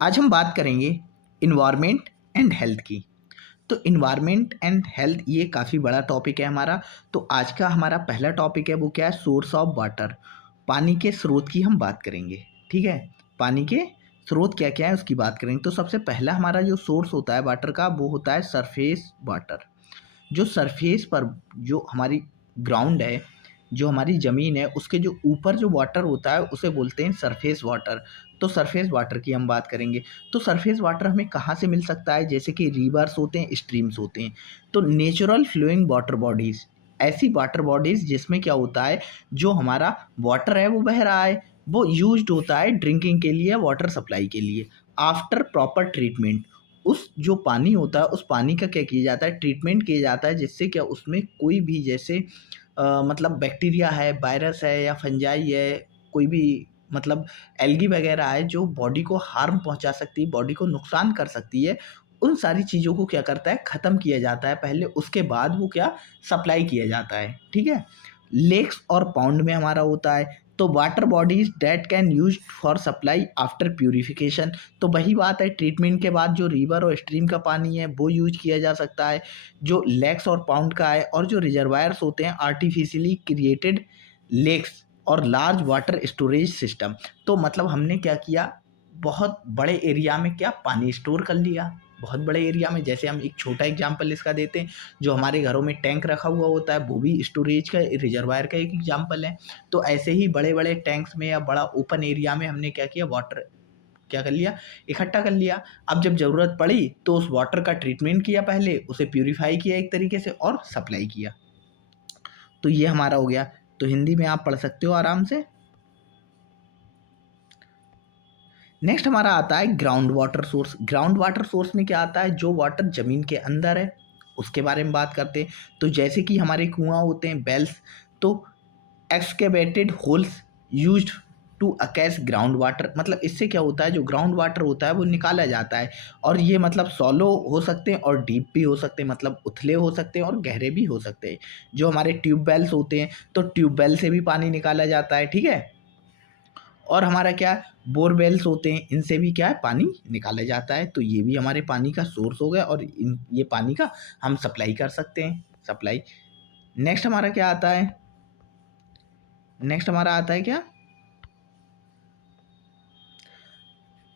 आज हम बात करेंगे इन्वायरमेंट एंड हेल्थ की। तो इन्वायरमेंट एंड हेल्थ ये काफ़ी बड़ा टॉपिक है हमारा। तो आज का हमारा पहला टॉपिक है वो क्या है, सोर्स ऑफ वाटर। पानी के स्रोत की हम बात करेंगे। ठीक है, पानी के स्रोत क्या क्या है उसकी बात करेंगे। तो सबसे पहला हमारा जो सोर्स होता है वाटर का वो होता है सरफेस वाटर। जो सरफेस पर जो हमारी ग्राउंड है, जो हमारी ज़मीन है, उसके जो ऊपर जो वाटर होता है उसे बोलते हैं सरफेस वाटर। तो सरफेस वाटर की हम बात करेंगे। तो सरफेस वाटर हमें कहाँ से मिल सकता है, जैसे कि रिवर्स होते हैं, स्ट्रीम्स होते हैं। तो नेचुरल फ्लोइंग वाटर बॉडीज़, ऐसी वाटर बॉडीज़ जिसमें क्या होता है, जो हमारा वाटर है वो बह रहा है, वो यूज्ड होता है ड्रिंकिंग के लिए, वाटर सप्लाई के लिए। आफ्टर प्रॉपर ट्रीटमेंट, उस जो पानी होता है उस पानी का क्या किया जाता है, ट्रीटमेंट किया जाता है, जिससे क्या उसमें कोई भी जैसे मतलब बैक्टीरिया है, वायरस है या फंजाई है, कोई भी मतलब एल्गी वगैरह है जो बॉडी को हार्म पहुंचा सकती है, बॉडी को नुकसान कर सकती है, उन सारी चीज़ों को क्या करता है, ख़त्म किया जाता है पहले, उसके बाद वो क्या सप्लाई किया जाता है। ठीक है, लेक्स और पॉन्ड में हमारा होता है। तो water bodies that can use for supply after purification. तो वही बात है, ट्रीटमेंट के बाद जो रिवर और स्ट्रीम का पानी है वो यूज किया जा सकता है, जो लेक्स और पाउंड का है। और जो रिजर्वायर्स होते हैं आर्टिफिशियली क्रिएटेड लेक्स और लार्ज वाटर स्टोरेज सिस्टम। तो मतलब हमने क्या किया, बहुत बड़े एरिया में क्या पानी स्टोर कर लिया, बहुत बड़े एरिया में। जैसे हम एक छोटा एग्जांपल इसका देते हैं, जो हमारे घरों में टैंक रखा हुआ होता है वो भी स्टोरेज का, रिजर्वायर का एक एग्जांपल है। तो ऐसे ही बड़े बड़े टैंक्स में या बड़ा ओपन एरिया में हमने क्या किया, वाटर क्या कर लिया, इकट्ठा कर लिया। अब जब ज़रूरत पड़ी तो उस वाटर का ट्रीटमेंट किया, पहले उसे प्यूरिफाई किया एक तरीके से और सप्लाई किया। तो ये हमारा हो गया। तो हिंदी में आप पढ़ सकते हो आराम से। नेक्स्ट हमारा आता है ground water source. Ground water source में क्या आता है, जो वाटर ज़मीन के अंदर है उसके बारे में बात करते हैं। तो जैसे कि हमारे कुआं होते हैं, बेल्स, तो excavated holes used to access ground water. मतलब इससे क्या होता है, जो ग्राउंड वाटर होता है वो निकाला जाता है। और ये मतलब सॉलो हो सकते हैं और डीप भी हो सकते हैं, मतलब उथले हो सकते हैं और गहरे भी हो सकते हैं। जो हमारे ट्यूबवेल्स होते हैं, तो ट्यूबवेल से भी पानी निकाला जाता है। ठीक है, और हमारा क्या बोरवेल्स होते हैं, इनसे भी क्या है पानी निकाला जाता है। तो ये भी हमारे पानी का सोर्स हो गया और इन ये पानी का हम सप्लाई कर सकते हैं, सप्लाई। नेक्स्ट हमारा क्या आता है, नेक्स्ट हमारा आता है क्या,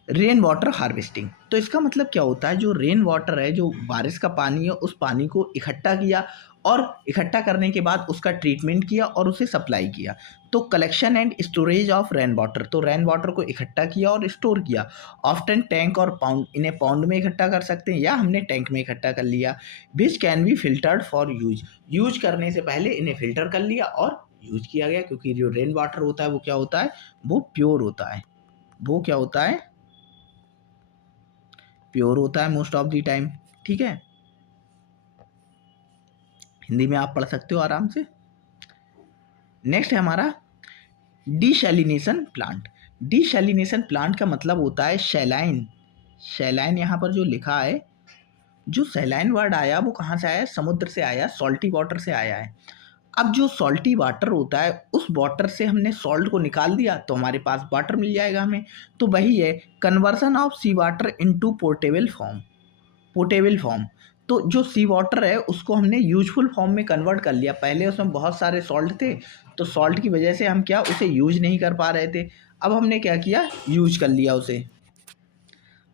रेन वाटर हार्वेस्टिंग। तो इसका मतलब क्या होता है, जो रेन वाटर है, जो बारिश का पानी है, उस पानी को इकट्ठा किया और इकट्ठा करने के बाद उसका ट्रीटमेंट किया और उसे सप्लाई किया। तो collection and storage of rain water, तो रेन वाटर को इकट्ठा किया और स्टोर किया। ऑफ्टन टैंक और पाउंड, इन्हें पाउंड में इकट्ठा कर सकते हैं या हमने टैंक में इकट्ठा कर लिया। Which can be filtered for use, use करने से पहले इन्हें फिल्टर कर लिया और यूज किया गया, क्योंकि जो रेन वाटर होता है वो क्या होता है, वो प्योर होता है। वो क्या होता है, प्योर होता है मोस्ट ऑफ द टाइम। ठीक है, हिंदी में आप पढ़ सकते हो आराम से। नेक्स्ट है हमारा डिसैलिनेशन प्लांट। डिसैलिनेशन प्लांट का मतलब होता है शैलाइन। शैलाइन यहाँ पर जो लिखा है, जो सैलाइन वर्ड आया वो कहाँ से आया, समुद्र से आया, सॉल्टी वाटर से आया है। अब जो सॉल्टी वाटर होता है, उस वाटर से हमने सॉल्ट को निकाल दिया तो हमारे पास वाटर मिल जाएगा हमें। तो वही है conversion of sea water into portable form. Portable form, तो जो सी वाटर है उसको हमने यूजफुल फॉर्म में कन्वर्ट कर लिया। पहले उसमें बहुत सारे सॉल्ट थे, तो सॉल्ट की वजह से हम क्या उसे यूज नहीं कर पा रहे थे। अब हमने क्या किया, यूज कर लिया उसे।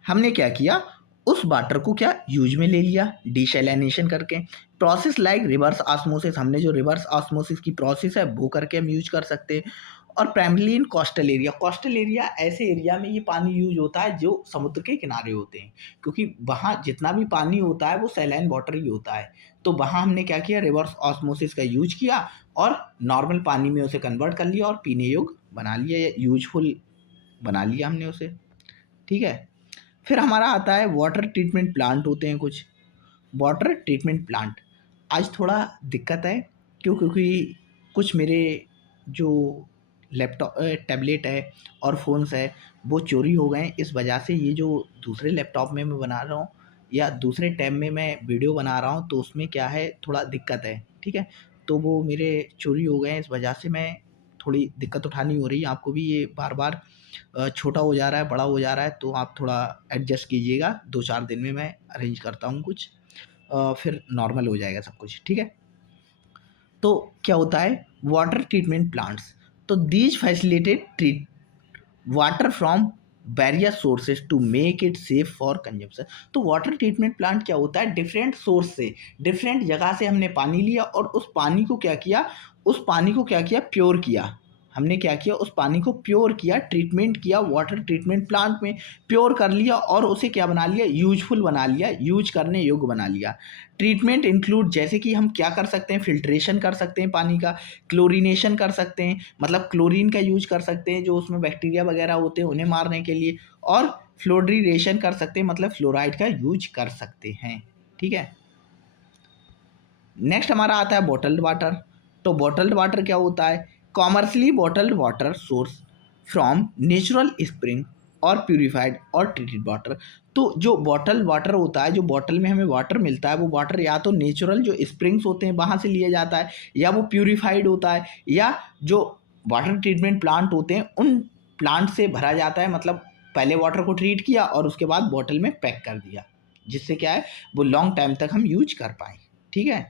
हमने क्या किया, उस वाटर को क्या यूज में ले लिया डिसैलिनेशन करके। प्रोसेस लाइक रिवर्स ऑस्मोसिस, हमने जो रिवर्स ऑस्मोसिस की प्रोसेस है वो करके हम यूज कर सकते हैं। और primarily in coastal area, coastal area ऐसे एरिया में ये पानी यूज होता है जो समुद्र के किनारे होते हैं, क्योंकि वहाँ जितना भी पानी होता है वो सैलाइन वाटर ही होता है। तो वहाँ हमने क्या किया, रिवर्स ऑस्मोसिस का यूज किया और नॉर्मल पानी में उसे कन्वर्ट कर लिया और पीने योग्य बना लिया या यूजफुल बना लिया हमने उसे। ठीक है, फिर हमारा आता है वाटर ट्रीटमेंट प्लांट होते हैं कुछ। वाटर ट्रीटमेंट प्लांट आज थोड़ा दिक्कत है, क्यों, क्योंकि कुछ मेरे जो लैपटॉप टैबलेट है और फ़ोन्स है वो चोरी हो गए हैं। इस वजह से ये जो दूसरे लैपटॉप में मैं बना रहा हूँ या दूसरे टैब में मैं वीडियो बना रहा हूँ, तो उसमें क्या है थोड़ा दिक्कत है। ठीक है, तो वो मेरे चोरी हो गए हैं, इस वजह से मैं थोड़ी दिक्कत उठानी हो रही है। आपको भी ये बार बार छोटा हो जा रहा है, बड़ा हो जा रहा है, तो आप थोड़ा एडजस्ट कीजिएगा। 2-4 दिन में मैं अरेंज करता हूँ कुछ, फिर नॉर्मल हो जाएगा सब कुछ, ठीक है। तो क्या होता है वाटर ट्रीटमेंट प्लांट्स, तो these facilitate treat water from various sources to make it safe for consumption. तो वाटर ट्रीटमेंट प्लांट क्या होता है, डिफरेंट सोर्स से, डिफरेंट जगह से हमने पानी लिया और उस पानी को क्या किया, प्योर किया। हमने क्या किया, उस पानी को प्योर किया, ट्रीटमेंट किया वाटर ट्रीटमेंट प्लांट में, प्योर कर लिया और उसे क्या बना लिया, यूजफुल बना लिया, यूज करने योग्य बना लिया। ट्रीटमेंट इंक्लूड, जैसे कि हम क्या कर सकते हैं, फिल्ट्रेशन कर सकते हैं पानी का, क्लोरीनेशन कर सकते हैं, मतलब क्लोरीन का यूज कर सकते हैं जो उसमें बैक्टीरिया वगैरह होते हैं उन्हें मारने के लिए, और फ्लोरिडेशन कर सकते हैं, मतलब फ्लोराइड का यूज कर सकते हैं, ठीक है। नेक्स्ट हमारा आता है बॉटल्ड वाटर। तो बॉटल्ड वाटर क्या होता है, commercially bottled water source from natural spring और प्यूरिफाइड और ट्रीटेड वाटर। तो जो बॉटल वाटर होता है, जो बॉटल में हमें वाटर मिलता है, वो वाटर या तो नेचुरल जो स्प्रिंग्स होते हैं वहाँ से लिया जाता है, या वो प्यूरिफाइड होता है, या जो वाटर ट्रीटमेंट प्लांट होते हैं उन प्लांट से भरा जाता है, मतलब पहले वाटर को ट्रीट किया और उसके बाद बॉटल में पैक कर दिया, जिससे क्या है वो लॉन्ग टाइम तक हम यूज कर पाएँ, ठीक है।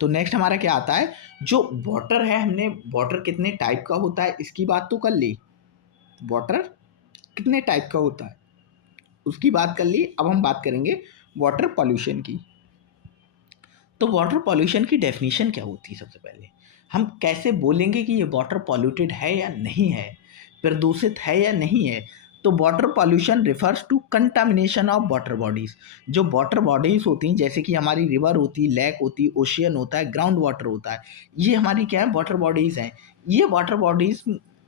तो नेक्स्ट हमारा क्या आता है, जो वाटर है, हमने वाटर कितने टाइप का होता है इसकी बात तो कर ली, वाटर कितने टाइप का होता है उसकी बात कर ली। अब हम बात करेंगे वाटर पॉल्यूशन की। तो वाटर पॉल्यूशन की डेफिनेशन क्या होती है, सबसे पहले हम कैसे बोलेंगे कि ये वाटर पॉल्यूटेड है या नहीं है, प्रदूषित है या नहीं है। तो water pollution refers to contamination of water bodies. जो वाटर बॉडीज होती हैं, जैसे कि हमारी रिवर होती है, लेक होती है, ओशियन होता है, ग्राउंड वाटर होता है, ये हमारी क्या है, वाटर बॉडीज हैं। ये वाटर बॉडीज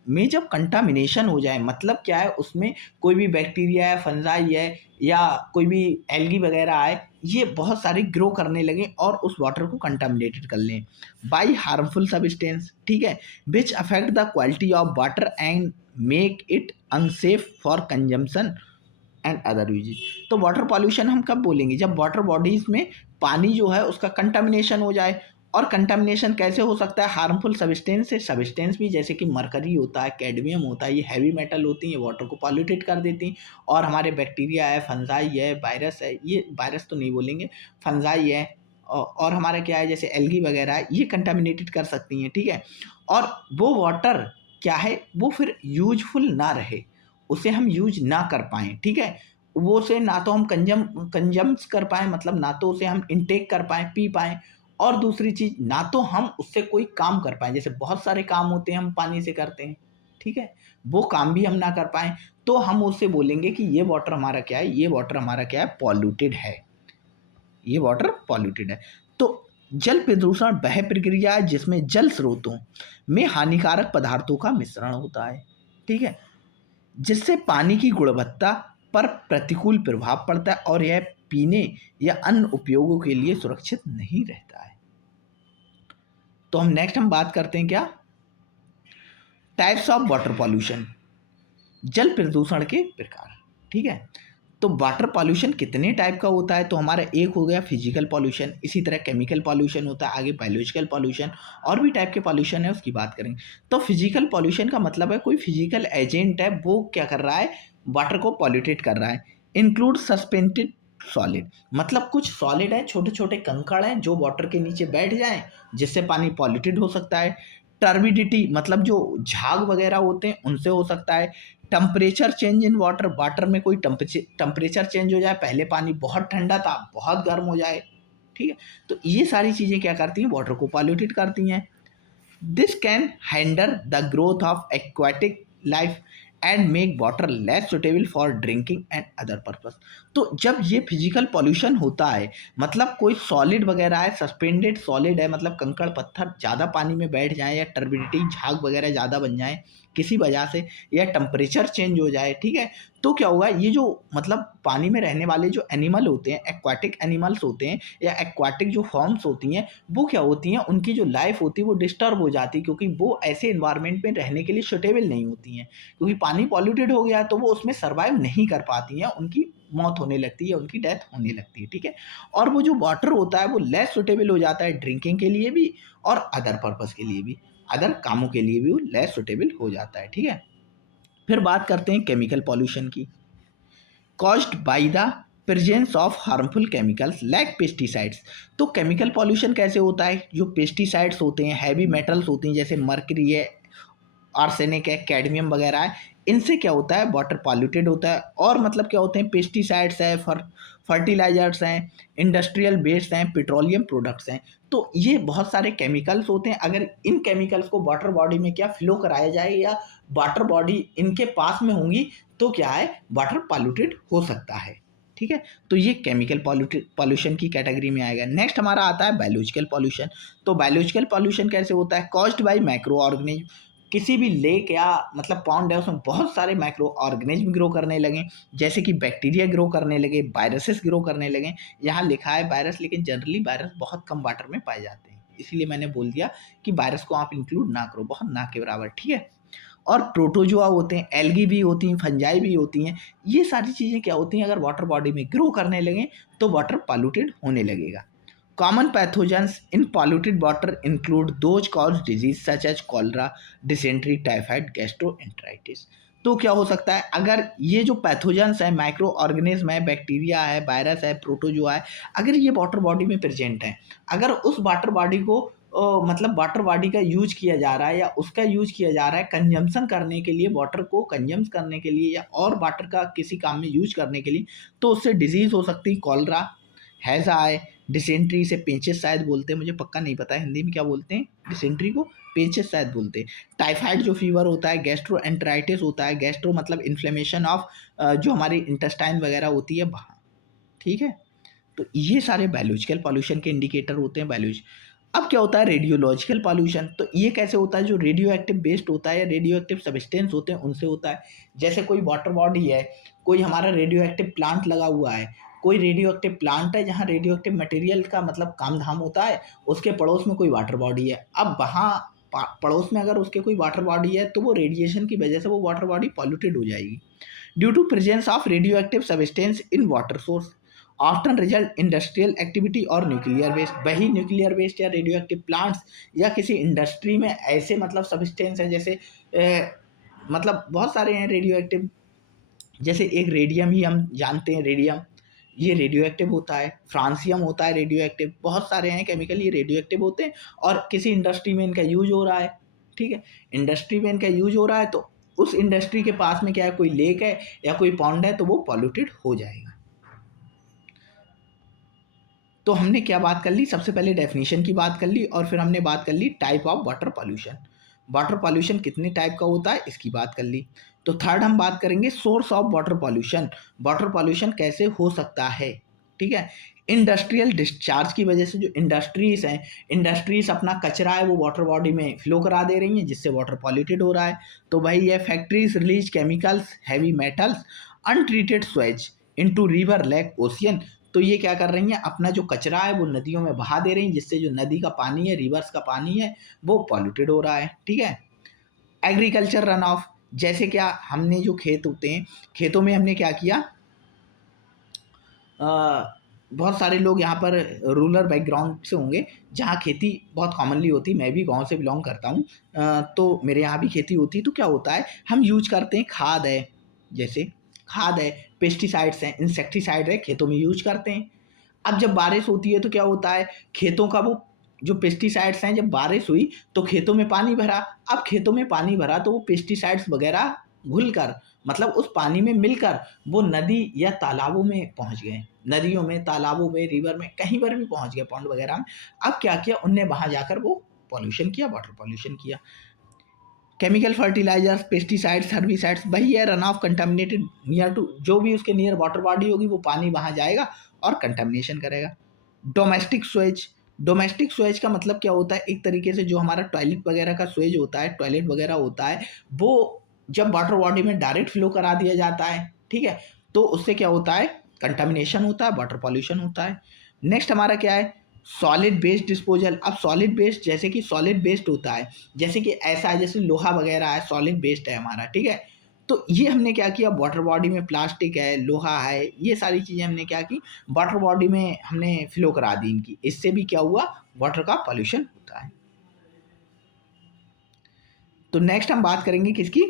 में जब कंटामिनेशन हो जाए, मतलब क्या है, उसमें कोई भी बैक्टीरिया है, फंजाई है, या कोई भी एल्गी वगैरह आए, ये बहुत सारे ग्रो करने लगे और उस वाटर को कंटामिनेटेड कर लें बाई हार्मफुल सब्सटेंस, ठीक है, which affect the quality of water and make it unsafe for consumption and other usages. तो वाटर पॉल्यूशन हम कब बोलेंगे, जब वाटर बॉडीज में पानी जो है उसका कंटामिनेशन हो जाए। और कंटामिनेशन कैसे हो सकता है, हार्मफुल सब्सटेंस से, सब्सटेंस भी जैसे कि मरकरी होता है, कैडमियम होता है, ये हैवी मेटल होती हैं, ये वाटर को पॉल्यूटेड कर देती हैं। और हमारे बैक्टीरिया है, फंजाई है, वायरस है, ये वायरस तो नहीं बोलेंगे, फंजाई है, और हमारा क्या है, जैसे एल्गी वगैरह है, ये कंटामिनेटेड कर सकती हैं, ठीक है। और वो वाटर क्या है, वो फिर यूजफुल ना रहे, उसे हम यूज ना कर पाएँ, ठीक है। वो उसे ना तो हम कंजम्स कर पाएँ, मतलब ना तो उसे हम इनटेक कर पाएँ, पी पाएँ, और दूसरी चीज़ ना तो हम उससे कोई काम कर पाएँ। जैसे बहुत सारे काम होते हैं हम पानी से करते हैं, ठीक है? वो काम भी हम ना कर पाएँ, तो हम उससे बोलेंगे कि ये वाटर हमारा क्या है, ये वाटर हमारा क्या है, पॉल्यूटेड है। ये वाटर पॉल्यूटेड है। तो जल प्रदूषण वह प्रक्रिया है जिसमें जल स्रोतों में हानिकारक पदार्थों का मिश्रण होता है, ठीक है? जिससे पानी की गुणवत्ता पर प्रतिकूल प्रभाव पड़ता है और यह पीने या अन्य उपयोगों के लिए सुरक्षित नहीं रहता है। तो हम बात करते हैं क्या, टाइप्स ऑफ वाटर पॉल्यूशन, जल प्रदूषण के प्रकार, ठीक है। तो वाटर पॉल्यूशन कितने टाइप का होता है, तो हमारा एक हो गया फिजिकल पॉल्यूशन, इसी तरह केमिकल पॉल्यूशन होता है, आगे बायोलॉजिकल पॉल्यूशन, और भी टाइप के पॉल्यूशन है उसकी बात करेंगे। तो फिजिकल पॉल्यूशन का मतलब है कोई फिजिकल एजेंट है वो क्या कर रहा है, वाटर को पॉल्यूटेट कर रहा है। इंक्लूड सस्पेंडेड सॉलिड, मतलब कुछ सॉलिड है, छोटे छोटे कंकड़ हैं जो वाटर के नीचे बैठ जाएं, जिससे पानी पॉल्यूटेड हो सकता है। टर्बिडिटी, मतलब जो झाग वगैरह होते हैं उनसे हो सकता है। Temperature change in water, water में कोई टेम्परेचर चेंज हो जाए, पहले पानी बहुत ठंडा था बहुत गर्म हो जाए, ठीक है। तो ये सारी चीज़ें क्या करती हैं, वाटर को पॉल्यूटेड करती हैं। This can hinder the growth of aquatic life and make water less suitable for drinking and other purpose. तो जब ये फिजिकल पॉल्यूशन होता है, मतलब कोई सॉलिड वगैरह है, सस्पेंडेड सॉलिड है, मतलब कंकड़ पत्थर ज़्यादा पानी में बैठ जाए, या टर्बिडिटी झाग वगैरह ज़्यादा बन जाए किसी वजह से, या टेम्परेचर चेंज हो जाए, ठीक है। तो क्या होगा, ये जो मतलब पानी में रहने वाले जो एनिमल होते हैं, एक्वाटिक एनिमल्स होते हैं, या एक्वाटिक जो फॉर्म्स होती हैं, वो क्या होती हैं, उनकी जो लाइफ होती है वो डिस्टर्ब हो जाती है, क्योंकि वो ऐसे इन्वायरमेंट में रहने के लिए सुटेबल नहीं होती हैं, क्योंकि पानी पॉल्यूटेड हो गया तो वो उसमें सर्वाइव नहीं कर पाती हैं, उनकी मौत होने लगती है, उनकी डेथ होने लगती है, ठीक है। और वो जो वाटर होता है वो लेस सुटेबल हो जाता है ड्रिंकिंग के लिए भी और अदर पर्पस के लिए भी। अदर कामों के लिए भी वो लेस सुटेबल हो जाता है, ठीक है। फिर बात करते हैं केमिकल पॉल्यूशन की। Caused by the presence of harmful chemicals like pesticides. तो केमिकल पॉल्यूशन कैसे होता है, जो पेस्टिसाइड्स होते हैं, हैवी मेटल्स होते हैं, जैसे मर्करी है, आर्सेनिक है, कैडमियम वगैरह है, इनसे क्या होता है वाटर पॉल्यूटेड होता है। और मतलब क्या होते हैं, पेस्टिसाइड्स है, फर्टिलाइजर्स हैं, इंडस्ट्रियल वेस्ट हैं, पेट्रोलियम प्रोडक्ट्स हैं। तो ये बहुत सारे केमिकल्स होते हैं, अगर इन केमिकल्स को वाटर बॉडी में क्या फ्लो कराया जाए या वाटर बॉडी इनके पास में होंगी तो क्या है, वाटर पॉल्यूटेड हो सकता है, ठीक है। तो ये केमिकल पॉल्यूशन की कैटेगरी में आएगा। नेक्स्ट हमारा आता है बायोलॉजिकल पॉल्यूशन। तो बायोलॉजिकल पॉल्यूशन कैसे होता है, कॉज्ड बाय माइक्रो ऑर्गेनिज्म। किसी भी लेक या मतलब पॉन्ड है उसमें बहुत सारे माइक्रो ऑर्गेनिज्म ग्रो करने लगे, जैसे कि बैक्टीरिया ग्रो करने लगे, वायरसेस ग्रो करने लगे। यहाँ लिखा है वायरस, लेकिन जनरली वायरस बहुत कम वाटर में पाए जाते हैं, इसीलिए मैंने बोल दिया कि वायरस को आप इंक्लूड ना करो, बहुत ना के बराबर, ठीक है। और प्रोटोजोआ होते हैं, एल्गी भी होती हैं, फंजाई भी होती हैं। ये सारी चीज़ें क्या होती हैं, अगर वाटर बॉडी में ग्रो करने लगें तो वाटर पॉल्यूटेड होने लगेगा। Common pathogens in polluted water include those cause disease such as cholera, dysentery, typhoid, gastroenteritis. तो क्या हो सकता है, अगर ये जो पैथोजेंस है, माइक्रो ऑर्गेनिज्म है, बैक्टीरिया है, वायरस है, प्रोटोजोआ है, अगर ये वाटर बॉडी में प्रेजेंट है, अगर उस वाटर बॉडी को मतलब वाटर बॉडी का यूज किया जा रहा है या उसका यूज किया जा रहा है कंजम्पशन करने के लिए, वाटर को कंजम्स करने के लिए या और वाटर का किसी काम में यूज करने के लिए, तो उससे डिजीज हो सकती है, कॉलरा, हैजा है, डिसेंट्री से पेचिस शायद बोलते हैं, मुझे पक्का नहीं पता है हिंदी में क्या बोलते हैं, डिसेंट्री को पेचिस शायद बोलते हैं। टाइफाइड जो फीवर होता है, गैस्ट्रोएंटेराइटिस होता है, गैस्ट्रो मतलब इन्फ्लेमेशन ऑफ जो हमारी इंटेस्टाइन वगैरह होती है वहाँ, ठीक है। तो ये सारे बायोलॉजिकल पॉल्यूशन के इंडिकेटर होते हैं बायोलॉजी। अब क्या होता है रेडियोलॉजिकल पॉल्यूशन, तो ये कैसे होता है, जो रेडियो एक्टिव बेस्ड होता है या रेडियो एक्टिव सब्सटेंस होते हैं उनसे होता है। जैसे कोई वाटर बॉडी है, कोई हमारा रेडियो एक्टिव प्लांट लगा हुआ है, कोई रेडियो एक्टिव प्लांट है जहाँ रेडियो एक्टिव मटेरियल का मतलब काम धाम होता है, उसके पड़ोस में कोई वाटर बॉडी है। अब वहाँ पड़ोस में अगर उसके कोई वाटर बॉडी है तो वो रेडिएशन की वजह से वो वाटर बॉडी पॉल्यूटेड हो जाएगी। Due to presence of radioactive substance in water source often result industrial activity और न्यूक्लियर वेस्ट। वही न्यूक्लियर वेस्ट या रेडियो एक्टिव प्लांट्स या किसी इंडस्ट्री में ऐसे मतलब सब्सटेंस हैं, जैसे मतलब बहुत सारे हैं रेडियो एक्टिव, जैसे एक रेडियम ही हम जानते हैं, रेडियम ये रेडियो एक्टिव होता है, फ्रांसियम होता है रेडियो एक्टिव, बहुत सारे हैं केमिकल ये रेडियो एक्टिव होते हैं और किसी इंडस्ट्री में इनका यूज हो रहा है, ठीक है। इंडस्ट्री में इनका यूज हो रहा है तो उस इंडस्ट्री के पास में क्या है, कोई लेक है या कोई पॉन्ड है तो वो पॉल्यूटेड हो जाएगा। तो हमने क्या बात कर ली, सबसे पहले डेफिनेशन की बात कर ली और फिर हमने बात कर ली type of water pollution. Water pollution कितने टाइप का होता है इसकी बात कर ली। तो थर्ड हम बात करेंगे source of water pollution. Water pollution कैसे हो सकता है, ठीक है। इंडस्ट्रियल डिस्चार्ज की वजह से, जो इंडस्ट्रीज हैं, इंडस्ट्रीज अपना कचरा है वो वाटर बॉडी में फ्लो करा दे रही हैं जिससे वाटर पॉल्यूटेड हो रहा है। तो भाई ये factories release chemicals, heavy metals, untreated Suez into river, lake, ocean. तो ये क्या कर रही हैं, अपना जो कचरा है वो नदियों में बहा दे रही हैं जिससे जो नदी का पानी है, रिवर्स का पानी है, वो पॉल्यूटेड हो रहा है, ठीक है। एग्रीकल्चर रन ऑफ, जैसे क्या हमने जो खेत होते हैं, खेतों में हमने क्या किया, बहुत सारे लोग यहाँ पर रूरल बैकग्राउंड से होंगे जहाँ खेती बहुत कॉमनली होती है, मैं भी गांव से बिलोंग करता हूँ, तो मेरे यहाँ भी खेती होती है। तो क्या होता है, हम यूज करते हैं खाद है, जैसे खाद है, पेस्टिसाइड्स हैं, इंसेक्टिसाइड है, खेतों में यूज करते हैं। अब जब बारिश होती है तो क्या होता है, खेतों का वो जो पेस्टिसाइड्स हैं, जब बारिश हुई तो खेतों में पानी भरा। अब खेतों में पानी भरा तो वो पेस्टिसाइड्स वगैरह घुल कर, मतलब उस पानी में मिलकर वो नदी या तालाबों में पहुंच गए, नदियों में, तालाबों में, रिवर में, कहीं पर भी पहुंच गए, पॉन्ड वगैरह में। अब क्या किया उनने, वहां जाकर वो पॉल्यूशन किया, वाटर पॉल्यूशन किया। केमिकल फर्टिलाइजर्स, पेस्टिसाइड्स, हर्बिसाइड्स, वही है run off contaminated near to, जो भी उसके नियर वाटर बॉडी होगी वो पानी वहाँ जाएगा और कंटामिनेशन करेगा। डोमेस्टिक स्वेज, डोमेस्टिक स्वेज का मतलब क्या होता है, एक तरीके से जो हमारा टॉयलेट वगैरह का स्वेज होता है, टॉयलेट वगैरह होता है, वो जब वाटर बॉडी में डायरेक्ट फ्लो करा दिया जाता है, ठीक है, तो उससे क्या होता है, कंटामिनेशन होता है, वाटर पॉल्यूशन होता है। नेक्स्ट हमारा क्या है, सॉलिड वेस्ट डिस्पोजल। अब सॉलिड वेस्ट, जैसे कि सॉलिड वेस्ट होता है, जैसे कि ऐसा है, जैसे लोहा वगैरह है, सॉलिड वेस्ट है हमारा, ठीक है। तो ये हमने क्या किया, वाटर बॉडी में प्लास्टिक है, लोहा है, ये सारी चीज़ें हमने क्या की, वाटर बॉडी में हमने फ्लो करा दी इनकी, इससे भी क्या हुआ, वाटर का पॉल्यूशन होता है। तो नेक्स्ट हम बात करेंगे किसकी,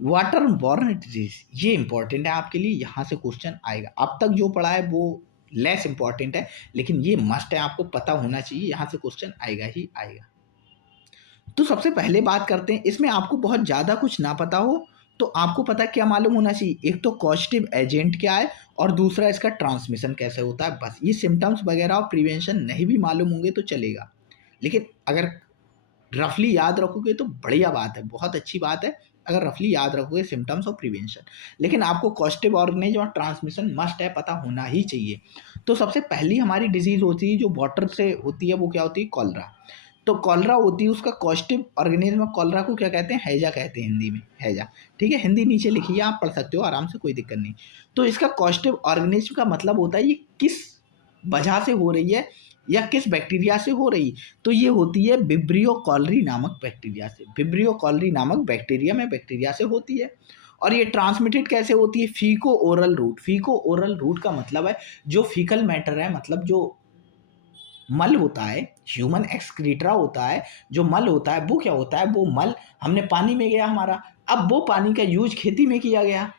वाटर बॉर्न डिजीज। ये इंपॉर्टेंट है आपके लिए, यहाँ से क्वेश्चन आएगा। अब तक जो पढ़ा है वो लेस इंपॉर्टेंट है, लेकिन ये मस्ट है, आपको पता होना चाहिए, यहाँ से क्वेश्चन आएगा ही आएगा। तो सबसे पहले बात करते हैं, इसमें आपको बहुत ज़्यादा कुछ ना पता हो तो आपको पता क्या मालूम होना चाहिए, एक तो कॉजेटिव एजेंट क्या है और दूसरा इसका ट्रांसमिशन कैसे होता है, बस ये सिम्टम्स वगैरह और प्रिवेंशन नहीं भी मालूम होंगे तो चलेगा, लेकिन अगर रफली याद रखोगे तो बढ़िया बात है, बहुत अच्छी बात है अगर रफली याद रखोगे सिम्टम्स और प्रिवेंशन। लेकिन आपको कॉजेटिव ऑर्गेनिज्म और ट्रांसमिशन मस्ट है, पता होना ही चाहिए। तो सबसे पहली हमारी डिजीज होती है जो वाटर से होती है, वो क्या होती है, कॉलरा। तो कॉलरा होती है, उसका कॉजेटिव ऑर्गेनिज्म, कॉलरा को क्या कहते हैं, हैजा कहते हैं हिंदी में, हैजा। ठीक है, हिंदी नीचे लिखिए, आप पढ़ सकते हो आराम से, कोई दिक्कत नहीं। तो इसका कॉजेटिव ऑर्गेनिज्म का मतलब होता है ये किस वजह से हो रही है या किस बैक्टीरिया से हो रही, तो ये होती है विब्रियो कॉलरी नामक बैक्टीरिया से, विब्रियो कॉलरी नामक बैक्टीरिया में बैक्टीरिया से होती है। और ये ट्रांसमिटेड कैसे होती है, faeco oral root. फीको oral root का मतलब है जो फीकल मैटर है, मतलब जो मल होता है, ह्यूमन एक्सक्रीटरा होता है, जो मल होता है वो क्या होता है, वो मल हमने पानी में गया हमारा, अब वो पानी का यूज खेती में किया गया,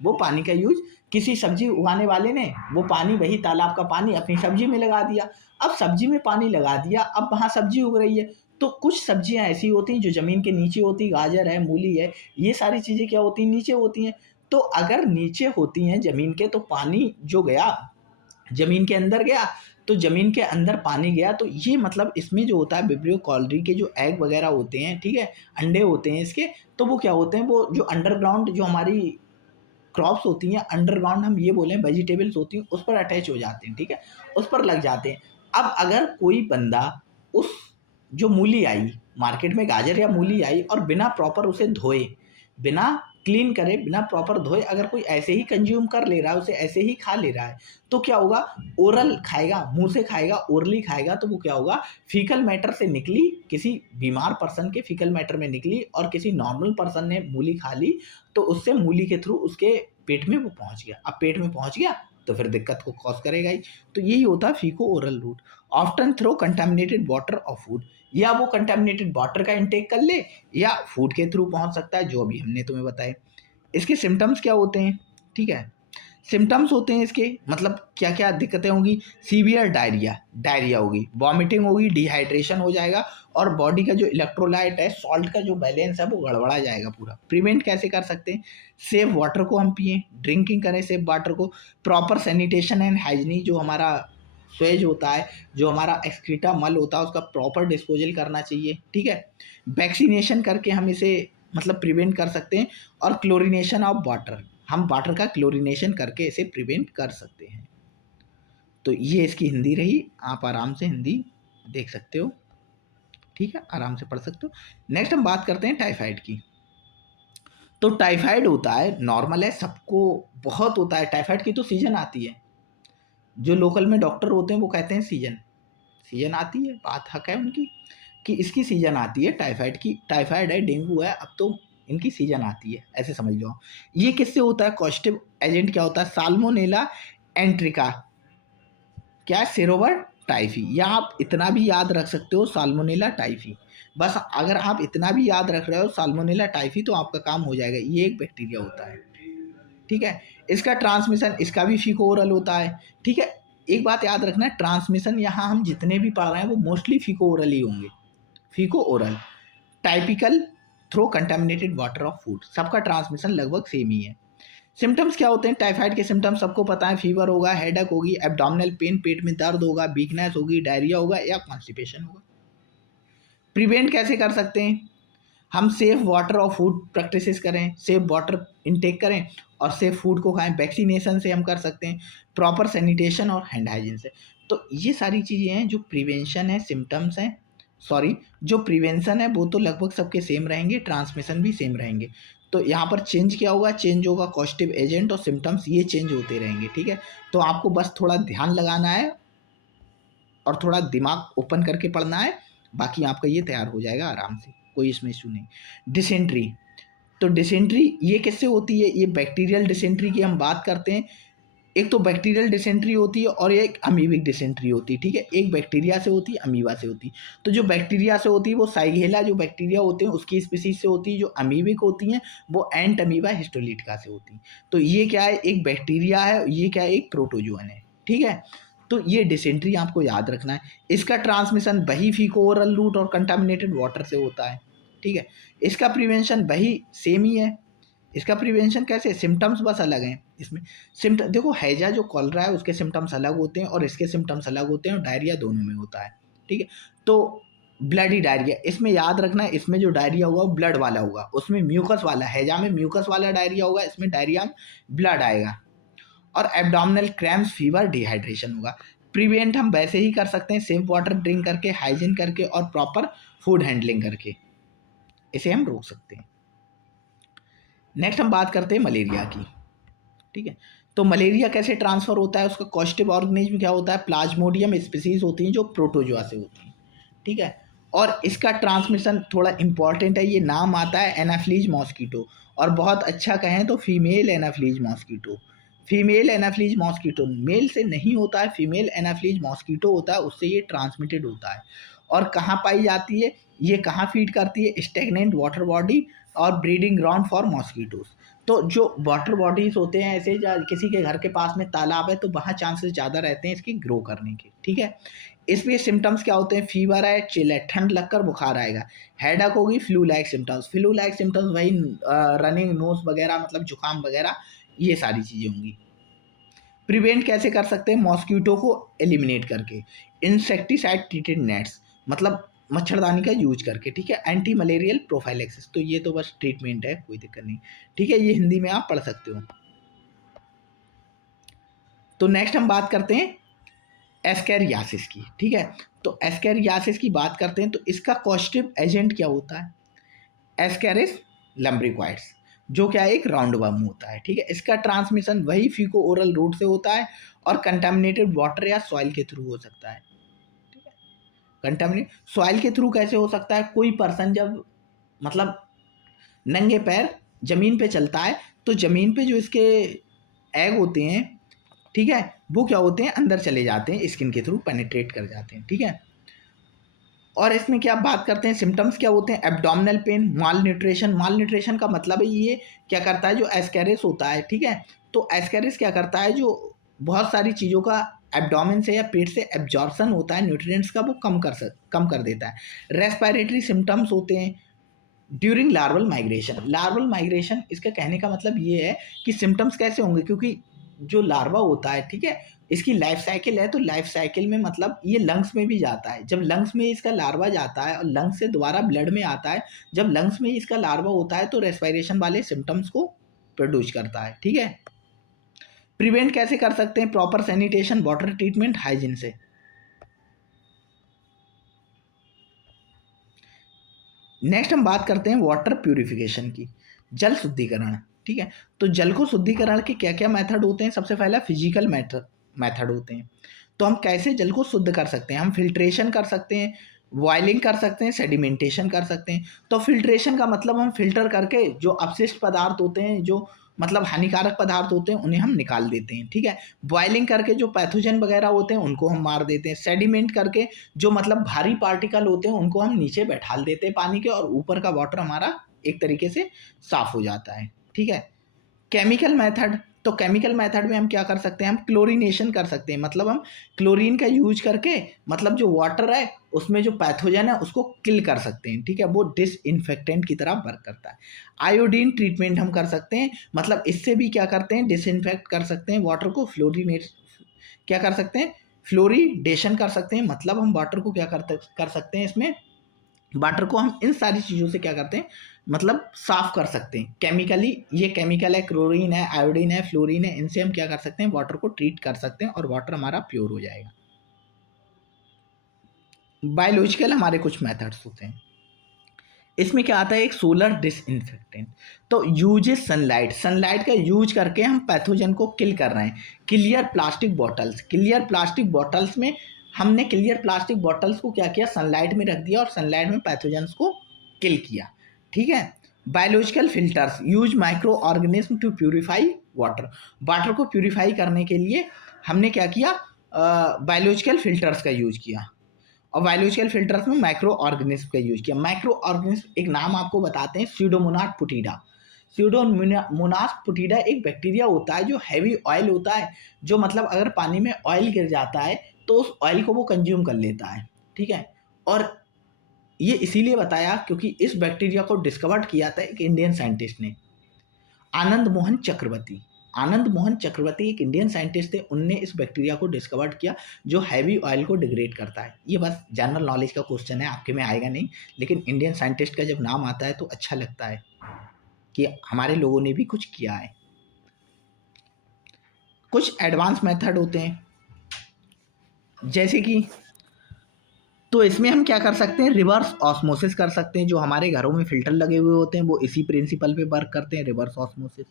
वो पानी का यूज किसी सब्जी उगाने वाले ने वो पानी, वही तालाब का पानी अपनी सब्जी में लगा दिया। अब सब्जी में पानी लगा दिया, अब वहाँ सब्जी उग रही है। तो कुछ सब्जियां ऐसी होती हैं जो ज़मीन के नीचे होती है, गाजर है, मूली है, ये सारी चीज़ें क्या होती हैं, नीचे होती हैं। तो अगर नीचे होती हैं ज़मीन के, तो पानी जो गया ज़मीन के अंदर गया, तो ज़मीन के अंदर पानी गया, तो ये मतलब इसमें जो होता है विब्रियो कॉलरी के जो एग वगैरह होते हैं, ठीक है, अंडे होते हैं इसके, तो वो क्या होते हैं, वो जो अंडरग्राउंड जो हमारी क्रॉप्स होती हैं, अंडरग्राउंड हम ये बोलें वेजिटेबल्स होती हैं, उस पर अटैच हो जाते हैं, ठीक है, उस पर लग जाते हैं। अब अगर कोई बंदा उस जो मूली आई मार्केट में, गाजर या मूली आई, और बिना प्रॉपर उसे धोए, बिना क्लीन करे, बिना प्रॉपर धोए अगर कोई ऐसे ही कंज्यूम कर ले रहा है, उसे ऐसे ही खा ले रहा है, तो क्या होगा, ओरल खाएगा, मुंह से खाएगा, ओरली खाएगा, तो वो क्या होगा, फीकल मैटर से निकली, किसी बीमार पर्सन के फीकल मैटर में निकली और किसी नॉर्मल पर्सन ने मूली खा ली, तो उससे मूली के थ्रू उसके पेट में वो पहुंच गया। अब पेट में पहुंच गया तो फिर दिक्कत को कॉज करेगा ही। तो यही होता है faeco oral route. Often through contaminated water और फूड, या वो कंटेमिनेटेड वाटर का इंटेक कर ले या फूड के थ्रू पहुंच सकता है, जो अभी हमने तुम्हें बताए। इसके सिम्टम्स क्या होते हैं, ठीक है, सिम्टम्स होते हैं इसके, मतलब क्या क्या दिक्कतें होंगी, सीवियर डायरिया, डायरिया होगी, वॉमिटिंग होगी, डिहाइड्रेशन हो जाएगा, और बॉडी का जो इलेक्ट्रोलाइट है, सॉल्ट का जो बैलेंस है वो गड़बड़ा जाएगा पूरा। प्रिवेंट कैसे कर सकते हैं, सेफ वाटर को हम पिएं, ड्रिंकिंग करें सेफ वाटर को, प्रॉपर सैनिटेशन एंड हाइजीन, जो हमारा स्वेज होता है, जो हमारा एक्सक्रीटा मल होता है, उसका प्रॉपर डिस्पोजल करना चाहिए, ठीक है, वैक्सीनेशन करके हम इसे मतलब प्रिवेंट कर सकते हैं, और क्लोरीनेशन ऑफ वाटर, हम वाटर का क्लोरीनेशन करके इसे प्रिवेंट कर सकते हैं। तो ये इसकी हिंदी रही, आप आराम से हिंदी देख सकते हो, ठीक है, आराम से पढ़ सकते हो। नेक्स्ट हम बात करते हैं टाइफाइड की। तो टाइफाइड होता है, नॉर्मल है, सबको बहुत होता है, टाइफाइड की तो सीजन आती है, जो लोकल में डॉक्टर होते हैं वो कहते हैं सीजन, सीजन आती है, बात हक है उनकी कि इसकी सीजन आती है टाइफाइड की, टाइफाइड है, डेंगू है, अब तो इनकी सीजन आती है, ऐसे समझ लो। ये किससे होता है, कॉजेटिव एजेंट क्या होता है, साल्मोनेला एंट्रिका, क्या है, सेरोबर टाइफी, या आप इतना भी याद रख सकते हो साल्मोनेला टाइफी, बस अगर आप इतना भी याद रख रहे हो साल्मोनेला टाइफी तो आपका काम हो जाएगा। ये एक बैक्टीरिया होता है, ठीक है, इसका ट्रांसमिशन, इसका भी फीको ओरल होता है, ठीक है। एक बात याद रखना है, ट्रांसमिशन यहाँ हम जितने भी पढ़ रहे हैं वो मोस्टली फीको ओरल ही होंगे, faeco oral, typical through contaminated water of food, सबका ट्रांसमिशन लगभग सेम ही है। सिम्टम्स क्या होते हैं, टाइफाइड के सिम्टम्स सबको पता है, फीवर होगा, हेडेक होगी, एब्डोमिनल पेन, पेट में दर्द होगा, वीकनेस होगी, डायरिया होगा या कॉन्स्टिपेशन होगा। प्रिवेंट कैसे कर सकते हैं, हम सेफ वाटर और फूड प्रैक्टिसेस करें, सेफ वाटर इनटेक करें और सेफ फूड को खाएं, वैक्सीनेशन से हम कर सकते हैं, प्रॉपर सैनिटेशन और हैंड हाइजीन से। तो ये सारी चीज़ें हैं जो प्रिवेंशन है, सिम्टम्स हैं, सॉरी, जो प्रिवेंशन है वो तो लगभग सबके सेम रहेंगे, ट्रांसमिशन भी सेम रहेंगे। तो यहाँ पर चेंज क्या होगा, चेंज होगा कॉजेटिव एजेंट और सिम्टम्स, ये चेंज होते रहेंगे, ठीक है। तो आपको बस थोड़ा ध्यान लगाना है और थोड़ा दिमाग ओपन करके पढ़ना है, बाकी आपका ये तैयार हो जाएगा आराम से, कोई इसमें इशू नहीं। डिसेंट्री, तो डिसेंट्री ये किससे होती है, ये बैक्टीरियल डिसेंट्री की हम बात करते हैं। एक तो बैक्टीरियल डिसेंट्री होती है और एक अमीबिक डिसेंट्री होती है, ठीक है। एक बैक्टीरिया से होती है, अमीबा से होती है। तो जो बैक्टीरिया से होती है वो साइगेला जो बैक्टीरिया होते हैं उसकी स्पीसीज से होती है। जो अमीबिक होती हैं वो एंट अमीबा हिस्टोलिटिका से होती हैं। तो ये क्या है, एक बैक्टीरिया है, ये क्या है, एक प्रोटोजोअन है, ठीक है। तो ये डिसेंट्री आपको याद रखना है। इसका ट्रांसमिशन वही फीको ओरल रूट और कंटामिनेटेड वाटर से होता है, ठीक है। इसका प्रिवेंशन वही सेम ही है। इसका प्रिवेंशन कैसे, सिम्टम्स बस अलग हैं इसमें। सिम्टम देखो, हैजा जो कॉलरा है उसके सिम्टम्स अलग होते हैं और इसके सिम्टम्स अलग होते हैं, और डायरिया दोनों में होता है, ठीक है। तो ब्लडी डायरिया इसमें याद रखना है, इसमें जो डायरिया होगा वो ब्लड वाला होगा, उसमें म्यूकस वाला, हैजा में म्यूकस वाला डायरिया होगा, इसमें डायरिया में ब्लड आएगा। और एब्डोमिनल क्रैम्प्स, फीवर, डिहाइड्रेशन होगा। प्रिवेंट हम वैसे ही कर सकते हैं, सेफ वाटर ड्रिंक करके, हाइजीन करके और प्रॉपर फूड हैंडलिंग करके इसे हम रोक सकते हैं। नेक्स्ट हम बात करते हैं मलेरिया की, ठीक है। तो मलेरिया कैसे ट्रांसफर होता है, उसका कॉस्टिव ऑर्गेनिज्म क्या होता है, प्लाज्मोडियम स्पीसीज होती हैं जो प्रोटोजोआ से होती हैं, ठीक है। और इसका ट्रांसमिशन थोड़ा इंपॉर्टेंट है, ये नाम आता है एनाफ्लीज मॉस्किटो, और बहुत अच्छा कहें तो female anopheles mosquito. Female anopheles mosquito male से नहीं होता है, फीमेल एनाफ्लीज मॉस्किटो होता है, उससे ये ट्रांसमिटेड होता है। और कहाँ पाई जाती है, ये कहाँ फीड करती है, स्टेगनेंट वाटर बॉडी और ब्रीडिंग ग्राउंड फॉर मॉस्किटोज। तो जो वाटर बॉडीज होते हैं ऐसे, किसी के घर के पास में तालाब है तो वहाँ चांसेस ज़्यादा रहते हैं इसकी ग्रो करने के, ठीक है। इसमें सिम्टम्स क्या होते हैं, फीवर है, चिल है, ठंड लगकर बुखार आएगा, हेडेक होगी, flu like symptoms. Flu like symptoms वही रनिंग नोज वगैरह, मतलब जुकाम वगैरह, ये सारी चीज़ें होंगी। प्रिवेंट कैसे कर सकते हैं, मॉस्किटो को एलिमिनेट करके, इंसेक्टिसाइड ट्रीटेड नेट्स, मतलब मच्छरदानी का यूज करके, ठीक है। एंटी मलेरियल प्रोफाइलेक्सिस, तो ये तो बस ट्रीटमेंट है, कोई दिक्कत नहीं, ठीक है। ये हिंदी में आप पढ़ सकते हो। तो नेक्स्ट हम बात करते हैं एस्कैरियासिस की, ठीक है। तो एस्कैरियासिस की बात करते हैं तो इसका कॉस्टिव एजेंट क्या होता है, एस्कैरिस लम्ब्रिक्वाइड्स, जो क्या एक राउंड वर्म होता है, ठीक है। इसका ट्रांसमिशन वही फीको ओरल रूट से होता है और कंटामिनेटेड वाटर या सॉइल के थ्रू हो सकता है, ठीक है। कंटामिनेट सॉइल के थ्रू कैसे हो सकता है, कोई पर्सन जब मतलब नंगे पैर जमीन पे चलता है तो जमीन पे जो इसके एग होते हैं, ठीक है, वो क्या होते हैं, अंदर चले जाते हैं, स्किन के थ्रू पेनिट्रेट कर जाते हैं, ठीक है। और इसमें क्या बात करते हैं, सिम्टम्स क्या होते हैं, एब्डोमिनल पेन, माल न्यूट्रिशन। माल न्यूट्रिशन का मतलब है ये क्या करता है, जो एस्कैरिस होता है, ठीक है। तो एस्कैरिस क्या करता है, जो बहुत सारी चीज़ों का एब्डोमेन से या पेट से एब्जॉर्प्शन होता है न्यूट्रिएंट्स का, वो कम कर देता है। रेस्पिरेटरी सिम्टम्स होते हैं during larval migration. Larval migration, इसका कहने का मतलब ये है कि सिम्टम्स कैसे होंगे, क्योंकि जो लार्वा होता है, ठीक है, इसकी लाइफ साइकिल है, तो लाइफ साइकिल में मतलब ये लंग्स में भी जाता है। जब लंग्स में इसका लार्वा जाता है और लंग्स से दोबारा ब्लड में आता है, जब लंग्स में इसका लार्वा होता है तो रेस्पिरेशन वाले सिम्टम्स को प्रोड्यूस करता है, ठीक है। प्रिवेंट कैसे कर सकते हैं, proper sanitation, water treatment, hygiene से। नेक्स्ट हम बात करते हैं वाटर प्यूरिफिकेशन की, जल शुद्धिकरण, ठीक है। तो जल को शुद्धिकरण के क्या क्या मेथड होते हैं, सबसे पहला फिजिकल मेथड होते हैं। तो हम कैसे जल को शुद्ध कर सकते हैं, हम फिल्ट्रेशन कर सकते हैं, बॉइलिंग कर सकते हैं, सेडिमेंटेशन कर सकते हैं। तो फिल्ट्रेशन का मतलब हम फिल्टर करके जो अपशिष्ट पदार्थ होते हैं, जो मतलब हानिकारक पदार्थ होते हैं, उन्हें हम निकाल देते हैं, ठीक है। बॉइलिंग करके जो पैथोजन वगैरह होते हैं उनको हम मार देते हैं। सेडिमेंट करके जो मतलब भारी पार्टिकल होते हैं उनको हम नीचे बैठाल देते हैं पानी के, और ऊपर का वाटर हमारा एक तरीके से साफ हो जाता है, ठीक है। केमिकल मेथड, तो केमिकल मेथड में हम क्या कर सकते हैं, हम क्लोरीनेशन कर सकते हैं, मतलब हम क्लोरीन का यूज करके मतलब जो वाटर है उसमें जो पैथोजन है उसको किल कर सकते हैं, ठीक है। वो डिसइंफेक्टेंट की तरह वर्क करता है। आयोडीन ट्रीटमेंट हम कर सकते हैं, मतलब इससे भी क्या करते हैं, डिसइंफेक्ट कर सकते हैं वाटर को। फ्लोरिनेट क्या कर सकते हैं, फ्लोरिडेशन कर सकते हैं, मतलब हम वाटर को क्या कर सकते हैं, इसमें वाटर को हम इन सारी चीज़ों से क्या करते हैं, मतलब साफ कर सकते हैं केमिकली। ये केमिकल है, क्लोरीन है, आयोडीन है, फ्लोरीन है, इनसे हम क्या कर सकते हैं, वाटर को ट्रीट कर सकते हैं और वाटर हमारा प्योर हो जाएगा। बायोलॉजिकल हमारे कुछ मेथड्स होते हैं, इसमें क्या आता है, एक सोलर डिसइंफेक्टेंट। तो यूजेस सनलाइट, सनलाइट का यूज करके हम पैथोजन को किल कर रहे हैं। Clear plastic bottles, clear plastic bottles में हमने क्लियर प्लास्टिक बॉटल्स को क्या किया, सनलाइट में रख दिया और सनलाइट में पैथोजन्स को किल किया, ठीक है। Biological filters use micro organism to purify water. Water को प्यूरिफाई करने के लिए हमने क्या किया, बायोलॉजिकल फिल्टर्स का यूज किया। और बायोलॉजिकल फिल्टर्स में माइक्रो ऑर्गेनिज्म का यूज किया। माइक्रो ऑर्गेनिज्म एक नाम आपको बताते हैं, स्यूडोमोनास पुटीडा। स्यूडोमोनास पुटीडा एक बैक्टीरिया होता है जो हैवी ऑयल होता है, जो मतलब अगर पानी में ऑयल गिर जाता है तो उस ऑयल को वो कंज्यूम कर लेता है, ठीक है। और ये इसीलिए बताया क्योंकि इस बैक्टीरिया को डिस्कवर्ड किया था एक इंडियन साइंटिस्ट ने, आनंद मोहन चक्रवर्ती। आनंद मोहन चक्रवर्ती एक इंडियन साइंटिस्ट थे, उनने इस बैक्टीरिया को डिस्कवर्ड किया जो हैवी ऑयल को डिग्रेड करता है। ये बस जनरल नॉलेज का क्वेश्चन है, आपके में आएगा नहीं, लेकिन इंडियन साइंटिस्ट का जब नाम आता है तो अच्छा लगता है कि हमारे लोगों ने भी कुछ किया है। कुछ एडवांस मेथड होते हैं, जैसे कि तो इसमें हम क्या कर सकते हैं, रिवर्स ऑस्मोसिस कर सकते हैं। जो हमारे घरों में फिल्टर लगे हुए होते हैं वो इसी प्रिंसिपल पे वर्क करते हैं, reverse osmosis.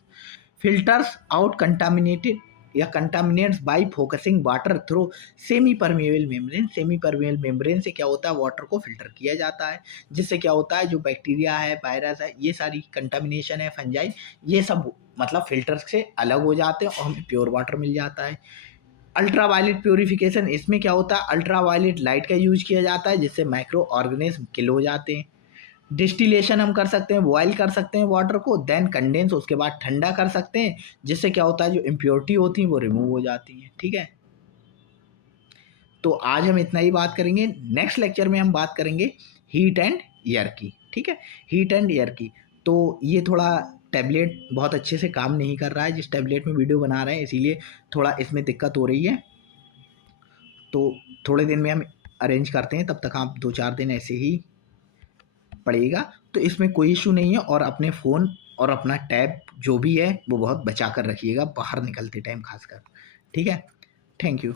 Filters out contaminated या contaminants by forcing water through semi permeable membrane. Semi permeable membrane से क्या होता है, वाटर को फिल्टर किया जाता है, जिससे क्या होता है जो बैक्टीरिया है, वायरस है, ये सारी कंटामिनेशन है, फंजाई, ये सब मतलब फिल्टर से अलग हो जाते हैं और हमें प्योर वाटर मिल जाता है। अल्ट्रा वायलेट प्योरीफिकेशन, इसमें क्या होता है, अल्ट्रा वायलेट लाइट का यूज किया जाता है जिससे माइक्रो ऑर्गेनिज्म किल हो जाते हैं। डिस्टिलेशन हम कर सकते हैं, बॉयल कर सकते हैं वाटर को, देन कंडेंस, उसके बाद ठंडा कर सकते हैं, जिससे क्या होता है जो इम्प्योरिटी होती है वो रिमूव हो जाती हैं, ठीक है। तो आज हम इतना ही बात करेंगे, नेक्स्ट लेक्चर में हम बात करेंगे हीट एंड एयर की, ठीक है, हीट एंड एयर की। तो ये थोड़ा टैबलेट बहुत अच्छे से काम नहीं कर रहा है, जिस टैबलेट में वीडियो बना रहे हैं, इसीलिए थोड़ा इसमें दिक्कत हो रही है। तो थोड़े दिन में हम अरेंज करते हैं, तब तक आप 2-4 दिन ऐसे ही पड़ेगा, तो इसमें कोई इशू नहीं है। और अपने फ़ोन और अपना टैब जो भी है वो बहुत बचा कर रखिएगा बाहर निकलते टाइम खासकर, ठीक है। Thank you.